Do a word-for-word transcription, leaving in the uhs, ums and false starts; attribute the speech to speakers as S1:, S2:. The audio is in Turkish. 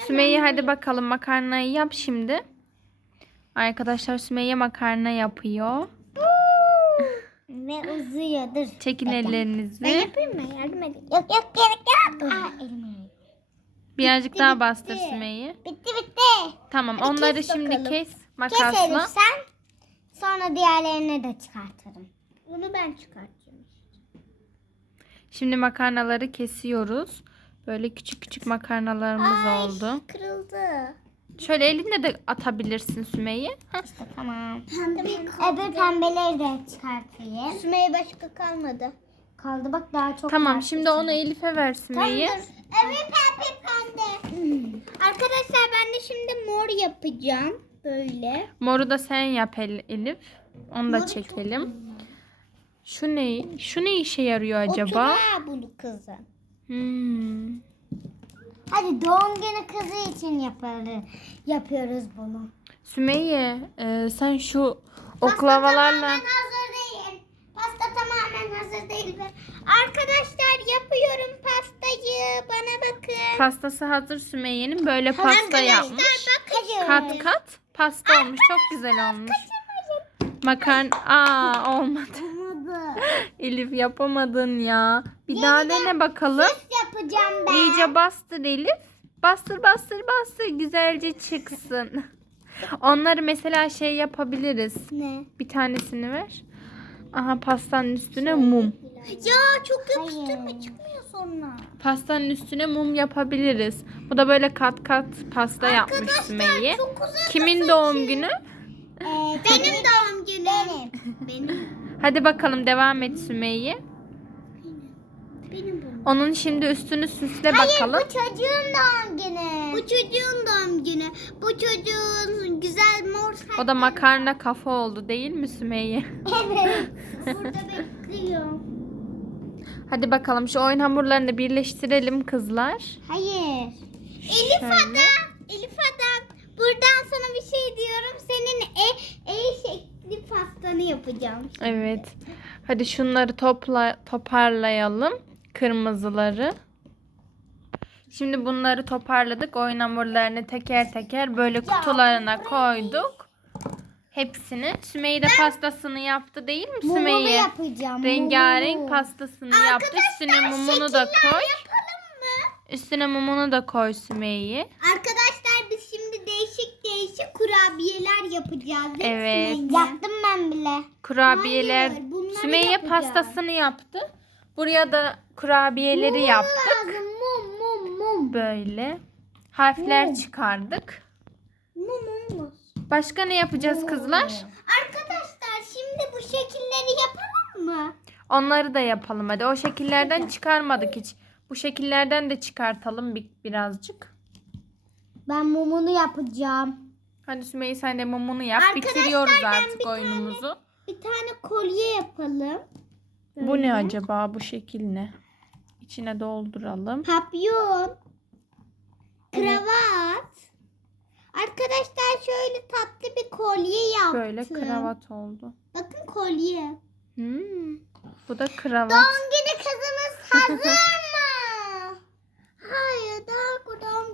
S1: Sümeyye hadi bakalım makarnayı yap şimdi. Arkadaşlar Sümeyye makarna yapıyor.
S2: Ve uzuyordur.
S1: Çekin
S2: Ben
S1: ellerinizi.
S2: yapayım mı? Yardım edin. Yok yok gerek yok. Aa, elime.
S1: Birazcık
S2: Bitti,
S1: daha
S2: bitti.
S1: bastır Sümeyye.
S2: Bitti bitti.
S1: Tamam
S2: Hadi
S1: onları
S2: kes
S1: şimdi
S2: bakalım.
S1: kes
S2: Kes
S1: makasla.
S2: Elif sen. Sonra diğerlerini de çıkartırım. Bunu ben çıkartacağım.
S1: Şimdi makarnaları kesiyoruz. Böyle küçük küçük makarnalarımız
S2: Ay,
S1: oldu.
S2: kırıldı.
S1: Şöyle elinle de atabilirsin Sümeyye. Heh.
S2: İşte tamam. Pembe Öbür pembeleri de çıkartayım. Sümeyye başka kalmadı. Kaldı bak daha çok.
S1: Tamam
S2: var.
S1: şimdi onu Elif'e ver Sümeyye.
S2: Evet pembe pembe. Arkadaşlar ben de şimdi mor yapacağım. Böyle.
S1: Moru da sen yap El- Elif. Onu da
S2: Moru
S1: çekelim. Şu ne? Şu ne işe yarıyor acaba?
S2: Otura bunu kızım.
S1: Hmm.
S2: Hadi doğum günü kızı için yaparız. Yapıyoruz bunu.
S1: Sümeyye e, sen şu
S2: Pasta
S1: oklavalarla
S2: tamamen hazır değil. Pasta tamamen hazır değil. Arkadaşlar yapıyorum pastayı. Bana bakın.
S1: pastası hazır Sümeyye'nin böyle pasta yapmış.
S2: bakın.
S1: Kat kat pasta olmuş. Çok güzel olmuş. Makarna aa olmadı.
S2: Olmadı.
S1: Elif yapamadın ya. Bir daha dene bakalım.
S2: Yapacağım ben.
S1: İyice bastır Elif. Bastır bastır bastır güzelce çıksın. Onları mesela şey yapabiliriz.
S2: Ne?
S1: Bir tanesini ver. Aha pastanın üstüne mum.
S2: Ya çok yapıştırma çıkmıyor sonra.
S1: Pastanın üstüne mum yapabiliriz. Bu da böyle kat kat pasta yapmış Sümeyye.
S2: çok güzel
S1: Kimin doğum günü?
S2: Ee, benim doğum günüm. Benim. Benim.
S1: Hadi bakalım devam et Sümeyye.
S2: Benim bu.
S1: Onun şimdi üstünü süsle
S2: Hayır
S1: bakalım.
S2: bu çocuğun doğum günü. Bu çocuğun doğum günü. Bu çocuğun güzel mor saçları.
S1: O da makarna kafa oldu değil mi Sümeyye?
S2: Evet. Burada bekliyor.
S1: Hadi bakalım şu oyun hamurlarını birleştirelim kızlar.
S2: Hayır. Elif
S1: Şöyle.
S2: Adam. Elif Adam. Buradan sana bir şey diyorum. Senin e, e şekli pastanı yapacağım.
S1: Evet. Hadi şunları topla toparlayalım. Kırmızıları. Şimdi bunları toparladık. Oyun hamurlarını teker teker böyle kutularına koyduk. Hepsini. Sümeyye de pastasını yaptı değil mi
S2: Mumunu
S1: Sümeyye?
S2: yapacağım.
S1: Rengarenk
S2: mumu.
S1: pastasını yaptı. Üstüne mumunu da koy.
S2: Yapalım mı?
S1: Üstüne mumunu da koy Sümeyye.
S2: Arkadaşlar biz şimdi değişik değişik kurabiyeler yapacağız. değil mi
S1: Evet.
S2: Sümeyye? Yaptım ben bile.
S1: Kurabiyeler.
S2: Hayır, bunları
S1: Sümeyye
S2: yapacağız.
S1: pastasını yaptı. Buraya da kurabiyeleri yaptık.
S2: Lazım. Mum mum mum.
S1: Böyle. Harfler
S2: Mum.
S1: çıkardık.
S2: Mum olmaz.
S1: Başka ne yapacağız kızlar?
S2: Arkadaşlar şimdi bu şekilleri yapalım mı?
S1: Onları da yapalım hadi. O şekillerden çıkarmadık hiç. Bu şekillerden de çıkartalım bir, birazcık.
S2: Ben mumunu yapacağım.
S1: Hadi Sümeyye sen de mumunu yap.
S2: Arkadaşlar,
S1: Bitiriyoruz
S2: ben
S1: artık
S2: bir tane-
S1: oyunumuzu.
S2: Bir tane kolye yapalım.
S1: Bu ne acaba? Bu şekil ne? İçine dolduralım.
S2: Papyon. Kravat. Arkadaşlar şöyle tatlı bir kolye yaptım.
S1: Böyle kravat oldu.
S2: Bakın kolye.
S1: Hmm. Bu da kravat.
S2: Doğum günü kızımız hazır